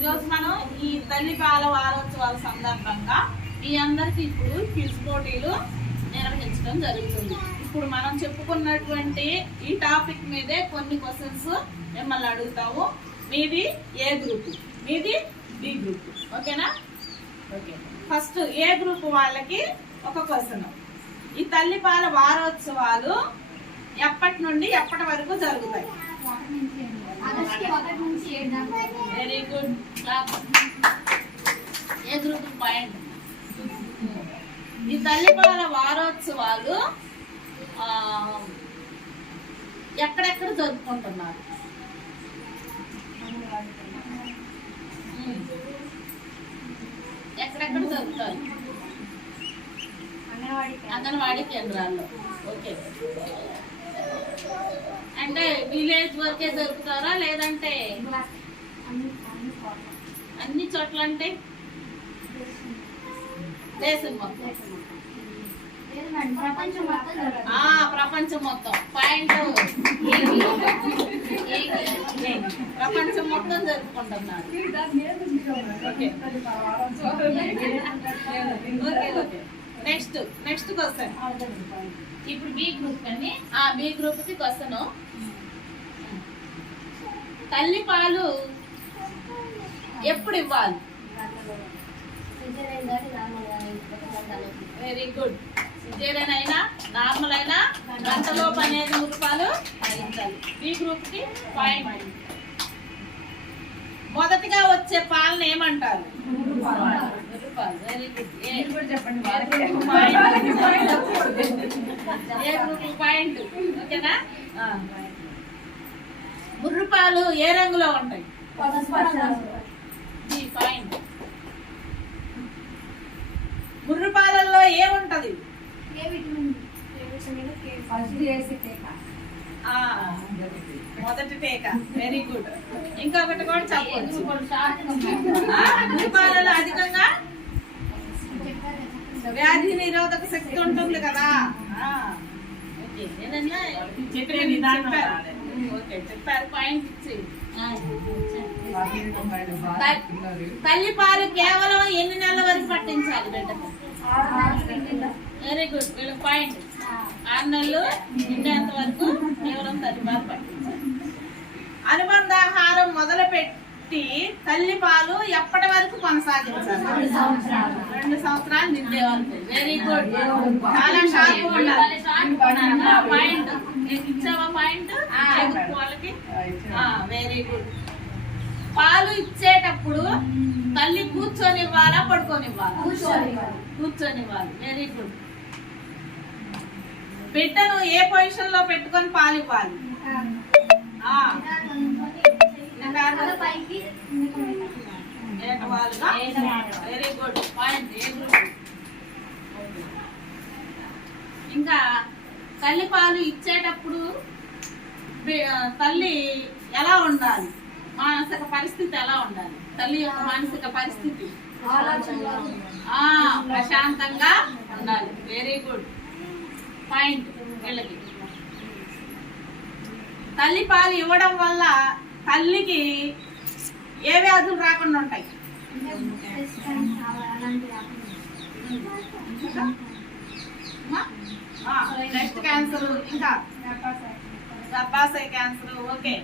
ఈరోజు మనం ఈ తల్లి పాల వారోత్సవాల సందర్భంగా మీ అందరికి ఇప్పుడు క్విజ్ పోటీలు నిర్వహించడం జరుగుతుంది. ఇప్పుడు మనం చెప్పుకున్నటువంటి ఈ టాపిక్ మీదే కొన్ని క్వశ్చన్స్ మిమ్మల్ని అడుగుతాము. మీది ఏ గ్రూప్ మీది బి గ్రూప్ ఓకేనా? ఓకే. ఫస్ట్ ఏ గ్రూప్ వాళ్ళకి ఒక క్వశ్చన్ ఈ తల్లిపాల వారోత్సవాలు ఎప్పటి నుండి ఎప్పటి వరకు జరుగుతాయి? Very good clap A group point ఈ తల్లిపాల వారోత్సవాలు ఎక్కడెక్కడ జరుపుకుంటున్నారు. ఎక్కడెక్కడ జరుపుతారు? అంగన్వాడీ అంగన్వాడీ కేంద్రాల్లో. ఓకే. అంటే విలేజ్ వరకే జరుపుతారా లేదంటే అన్ని చోట్ల. అంటే? దేశం మొత్తం. ప్రపంచం మొత్తం. ప్రపంచం పాయింట్. ప్రపంచం మొత్తం జరుపుకుంటున్నారు. Okay okay okay next next question. ఇప్పుడు బి గ్రూప్ అండి. ఆ బి గ్రూప్కి క్వశ్చన్. తల్లి పాలు ఎప్పుడు ఇవ్వాలి? వెరీ గుడ్ సిజేరియన్ అయినా నార్మల్ అయినా గంటలో పదిహేను రూపాయలు భరించాలి. బి గ్రూప్కి పాయింట్ మొదటిగా వచ్చే పాలను ఏమంటారు? పాయింట్ ఓకేనా ముర్రు పాలు ఏ రంగులో ఉంటాయి పాయింట్ ముర్రు పాలల్లో ఏముంటది మొదటి టీక. వెరీ గుడ్ ఇంకొకటి కూడా పాలలో అధికంగా వ్యాధి నిరోధక శక్తి ఉంటుంది కదా. చెప్పారు. ఉమ్, ఓకే చెప్పారు పాయింట్ ఇచ్చి తల్లి పాలు కేవలం ఎన్ని నెలల వరకు పట్టించాలి బిడ్డకు వెరీ గుడ్ వీళ్ళ పాయింట్. ఆరు నెలలు నిండేంత వరకు కేవలం తల్లి పాలు పట్టించాలి. అనుబంధాహారం మొదలు పెట్టి తల్లి పాలు ఎప్పటి వరకు కొనసాగించాలి? రెండు సంవత్సరాలు. నిండే వరకు వెరీ గుడ్ చాలా షార్ప్ ఉండాలి. పాయింట్ నీకు ఇచ్చావా పాయింట్ వాళ్ళకి. వెరీ గుడ్ పాలు ఇచ్చేటప్పుడు తల్లి కూర్చొనివ్వాలా పడుకోనివ్వాలా? కూర్చోనివ్వాలి. కూర్చొనివ్వాలి. వెరీ గుడ్ బిడ్డను ఏ పొజిషన్లో పెట్టుకొని పాలు ఇవ్వాలి? Very good point A group ఇంకా తల్లి పాలు ఇచ్చేటప్పుడు తల్లి ఎలా ఉండాలి? మానసిక పరిస్థితి ఎలా ఉండాలి? తల్లి యొక్క మానసిక పరిస్థితి? ఆ ప్రశాంతంగా ఉండాలి. వెరీ గుడ్ పాయింట్ వీళ్ళకి. తల్లి పాలు ఇవ్వడం వల్ల తల్లికి ఏ వ్యాధులు రాకుండా ఉంటాయి. నెక్స్ట్ క్యాన్సర్ ఇంకా గర్భాశయ క్యాన్సర్ ఓకే.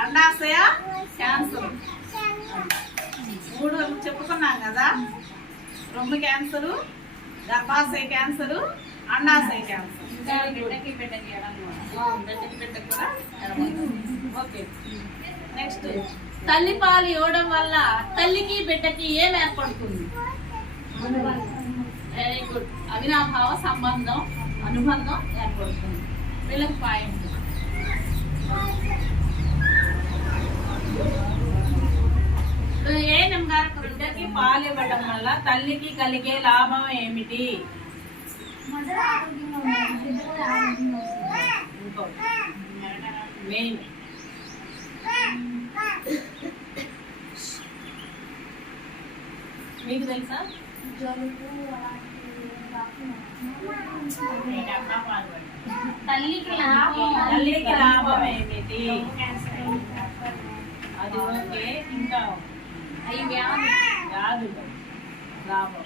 అండాశయ క్యాన్సర్ మూడు చెప్పుకున్నాం కదా. రొమ్ము క్యాన్సరు గర్భాశయ క్యాన్సరు అండాశయ క్యాన్సర్. బిడ్డకి బిడ్డకి బిడ్డకి బిడ్డకి కూడా. ఓకే. నెక్స్ట్. తల్లి పాలు ఇవ్వడం వల్ల తల్లికి బిడ్డకి ఏం ఏర్పడుతుంది? వెరీ గుడ్ అవినాభావ సంబంధం అనుబంధం ఏర్పడుతుంది. వీళ్ళకి పాయింట్ ఏ గారు బిడ్డకి పాలు ఇవ్వడం వల్ల తల్లికి కలిగే లాభం ఏమిటి? మెయిన్. మీకు తెలుసా? తల్లికి లాభం ఏమిటి? అది ఓకే ఇంకా అవి వ్యాధి వ్యాధులు లాభం.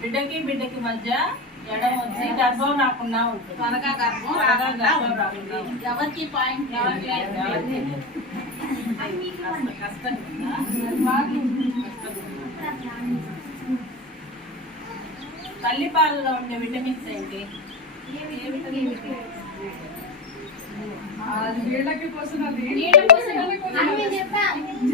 బిడ్డకి బిడ్డకి మధ్య ఎడం వచ్చి గర్భం రాకుండా ఉంటుంది. త్వరగా గర్భం. ఎవరికి పాయింట్. కష్టం? తల్లి పాలలో ఉండే విటమిన్స్ ఏంటి? మీరు అట్లా చెప్పండి సరే